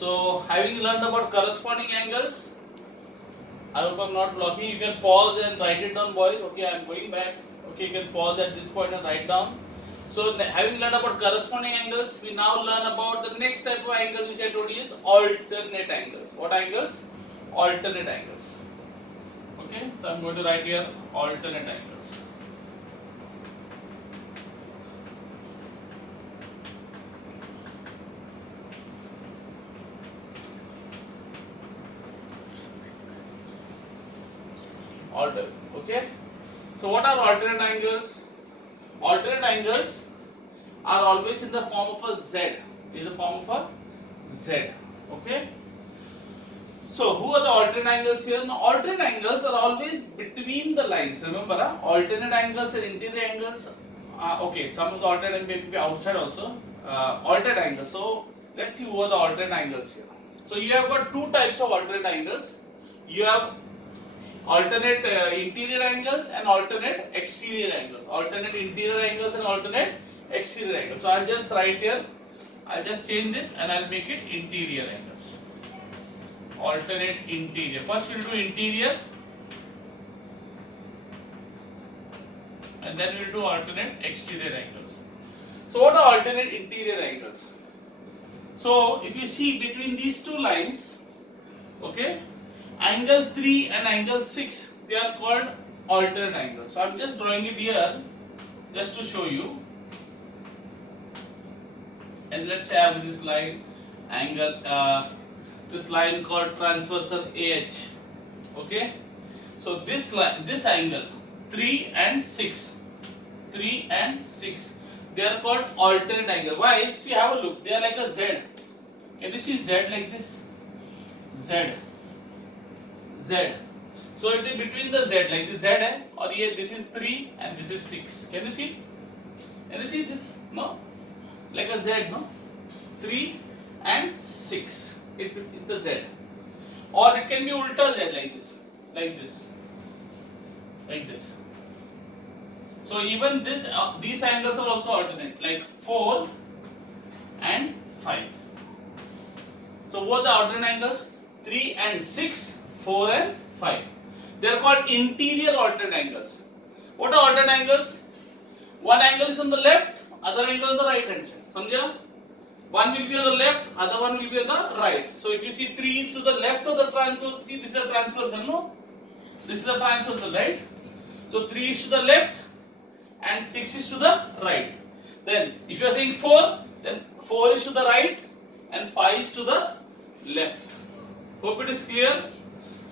So having learned about corresponding angles, I hope I'm not blocking. You can pause and write it down, boys. Okay, I'm going back. Okay, you can pause at this point and write down. So having learned about corresponding angles, we now learn about the next type of angle which I told you is alternate angles. What angles? Alternate angles. Okay, so I'm going to write here alternate angles. Okay. So what are alternate angles? Alternate angles are always in the form of a Z. Is the form of a Z. Okay. So who are the alternate angles here? Now alternate angles are always between the lines. Remember, alternate angles and interior angles. Okay, some of the alternate angles may be outside also. Alternate angles. So let's see who are the alternate angles here. So you have got two types of alternate angles. You have alternate interior angles and alternate exterior angles. Alternate interior angles and alternate exterior angles. So I'll just write here. I'll just change this and I'll make it interior angles. Alternate interior. First we'll do interior and then we'll do alternate exterior angles. So what are alternate interior angles? So if you see between these two lines, okay, angle 3 and angle 6, they are called alternate angles. So I'm just drawing it here just to show you. And let's say I have this line angle this line called transversal AH. Okay, so this line, this angle 3 and 6, they are called alternate angle. Why? See, have a look. They are like a Z. Can you see Z like this? Z. So it is between the Z, like this Z hai, or here this is 3 and this is 6. Can you see? Can you see this? No? Like a Z, no? 3 and 6. It's the Z. Or it can be ulta Z like this. Like this. Like this. So even this, these angles are also alternate, like 4 and 5. So what are the alternate angles? 3 and 6, 4 and 5. They are called interior alternate angles. What are alternate angles? One angle is on the left, other angle on the right hand side. Samjha? One will be on the left, other one will be on the right. So if you see 3 is to the left of the transversal, see this is a transversal, no? This is a transversal, right? So 3 is to the left and 6 is to the right. Then if you are saying 4, then 4 is to the right and 5 is to the left. Hope it is clear.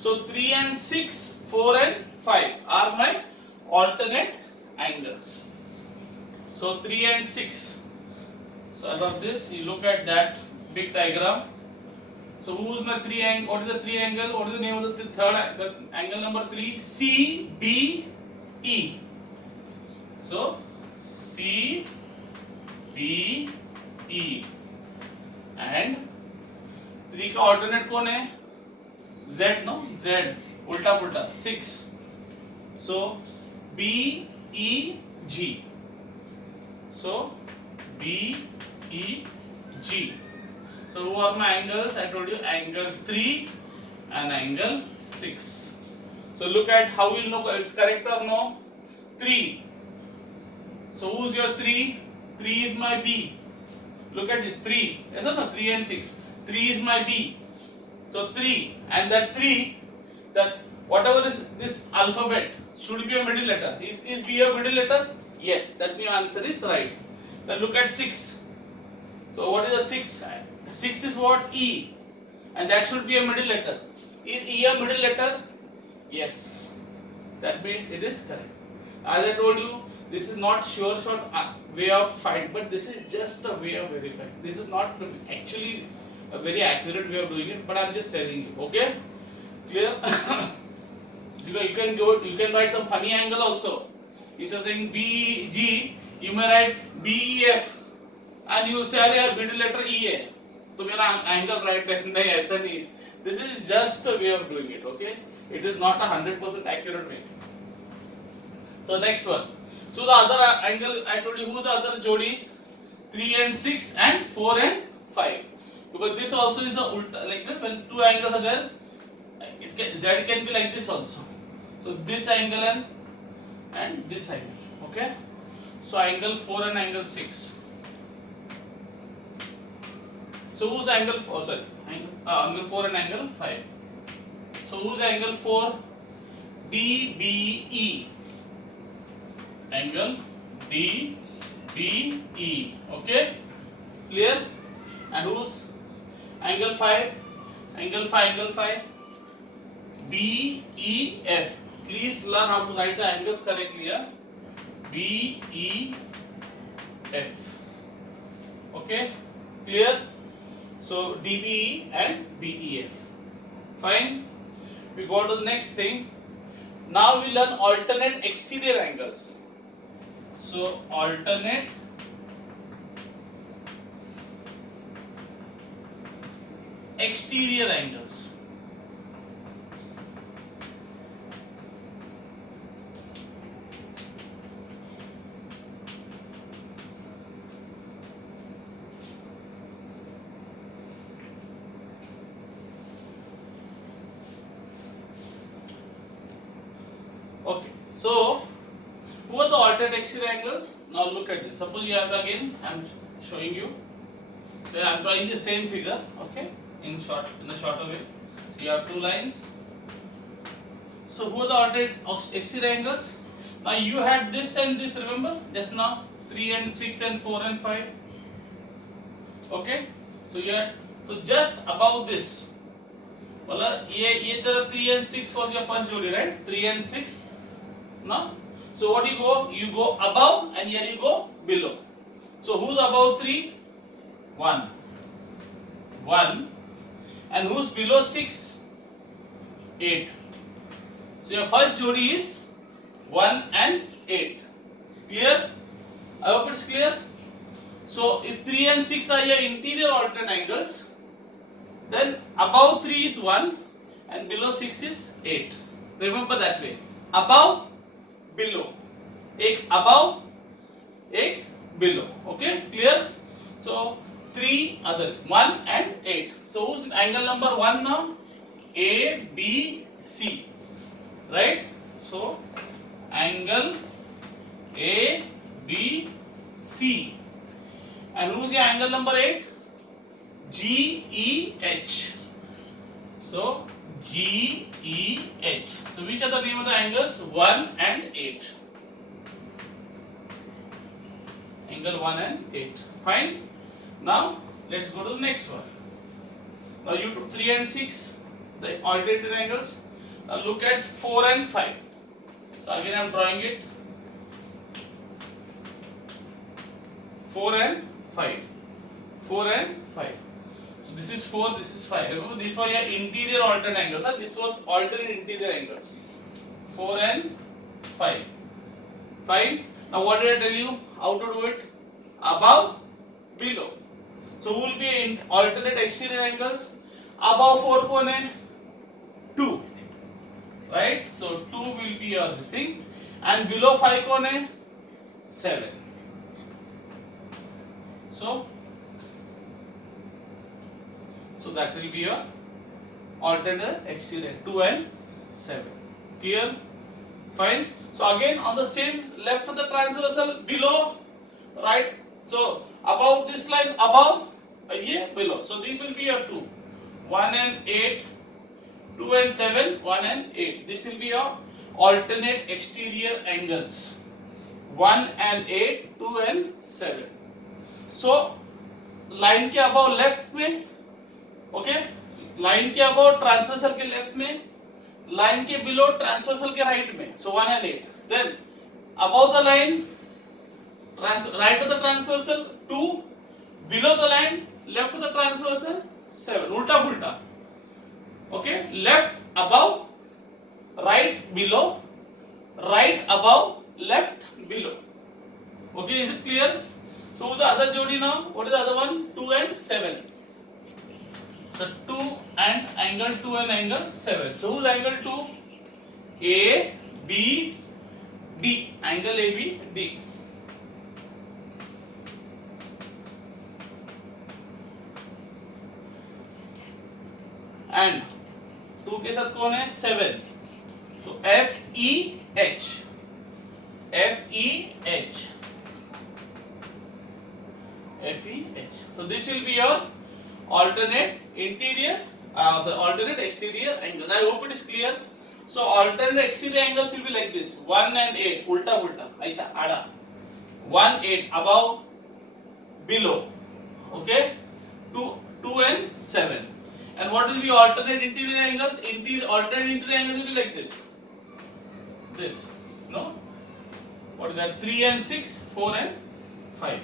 So 3 and 6, 4 and 5 are my alternate angles. So 3 and 6. So above this, you look at that big diagram. So who is my 3 angle? What is the 3 angle? What is the name of the third angle? Angle number 3, CBE. So CBE and 3 का alternate कौन है? Z, no? Z. उल्टा पुल्टा 6. So BEG. So BEG. So who are my angles? I told you angle 3 and angle 6. So look at how you know it's correct or no. 3. So who's your 3? 3 is my B. Look at this 3. Yes or no? 3 and 6. 3 is my B. So 3 and that 3, that whatever is this alphabet should be a middle letter. Is B a middle letter? Yes, that means answer is right. Then look at 6. So what is the 6? 6 is what? E. And that should be a middle letter. Is E a middle letter? Yes. That means it is correct. As I told you, this is not sure shot way of find, but this is just a way of verifying. This is not actually a very accurate way of doing it, but I am just telling you. Okay? Clear? You can write some funny angle also. If you are saying BG, you may write BEF, and you say यार middle letter E है, तो मेरा angle right है नहीं ऐसा नहीं. This is just a way of doing it. Okay? It is not a 100% accurate way. So next one. So the other angle I told you, who the other jodi? 3 and 6 and 4 and 5. because this also is a ulta, like that. When two angles are there, Z can be like this also. So this angle and this angle. Okay. So angle 4 and angle 6. So whose angle 4? Sorry, angle 4 and angle 5. So whose angle 4? DBE. Angle DBE. Okay, clear? And whose angle 5? Angle 5. BEF. Please learn how to write the angles correctly here. BEF. Okay, clear? So DBE and BEF. Fine. We go to the next thing. Now we learn alternate exterior angles. So alternate exterior angles. Okay, so who are the alternate exterior angles? Now look at this. Suppose you have again, I am showing you. So I am drawing the same figure. Okay, in a shorter way. So you have two lines. So who are the alternate exterior angles? Now you had this and this. Remember just now 3 and 6 and 4 and 5. Okay, so you had, so just above this. Well, ये 3 and 6 was your first jodi, right? 3 and 6. No? So what you go? You go above and here you go below. So who's above 3? 1. 1. And who's below 6? 8. So your first jodi is 1 and 8. Clear? I hope it's clear. So if 3 and 6 are your interior alternate angles, then above 3 is 1 and below 6 is 8. Remember that way. Above, below. Ek above, ek below. Okay, clear? So 3 other 1 and 8. So who's angle number 1 now? A, B, C. Right? So angle A, B, C. And who's your angle number 8? G, E, H. So G, E, H. So which are the name of the angles? 1 and 8. Angle 1 and 8. Fine. Now let's go to the next one. Now you took 3 and 6, the alternative angles. Now look at 4 and 5. So again I am drawing it. 4 and 5. 4 and 5. So this is 4, this is 5. Remember these were your interior alternate angles. This was alternate interior angles. 4 and 5. Fine. Now what did I tell you? How to do it? Above, below. So who will be in alternate exterior angles? Above 4 kone hai? 2. Right? So 2 will be your this thing. And below 5 kone hai? 7. So that will be your alternate exterior 2 and 7. Clear? Fine. So again on the same left of the transversal below, right? So above this line above, here below. So this will be your 2. 1 and 8, 2 and 7, 1 and 8. This will be your alternate exterior angles. 1 and 8, 2 and 7. So line के above left में, okay, line के above transversal के left में, line के below transversal के right में. So 1 and 8. Then above the line, right of the transversal 2, below the line, left of the transversal 7. Ulta pulta. Okay, left above, right below, right above, left below. Okay, is it clear? So who's the other jodi now? What is the other one? 2 and 7. So 2 and angle 2 and angle 7. So who's angle 2? A, B, D. Angle A, B, D. and 2 के साथ कौन है 7, so FEH, FEH, FEH. So this will be your alternate interior, alternate exterior angle. I hope it is clear. So alternate exterior angles will be like this: 1 and 8, ulta ulta, ऐसा आड़ा, 1 8 above, below, okay, 2 and 7. And what will be alternate interior angles? Alternate interior angles will be like this, no? What is that? 3 and 6, 4 and 5,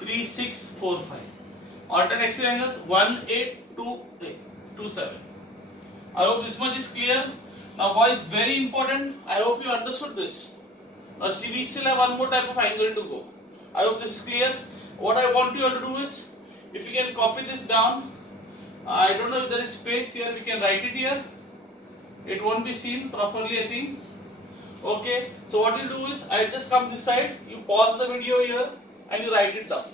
3 6 4 5. Alternate exterior angles 1 8 2 8 2 7. I hope this much is clear. Now boys, very important, I hope you understood this. Now we still have one more type of angle to go. I hope this is clear. What I want you all to do is, if you can copy this down, I don't know if there is space here, we can write it here. It won't be seen properly, I think. Okay, so what you do is, I just come this side, you pause the video here and you write it down.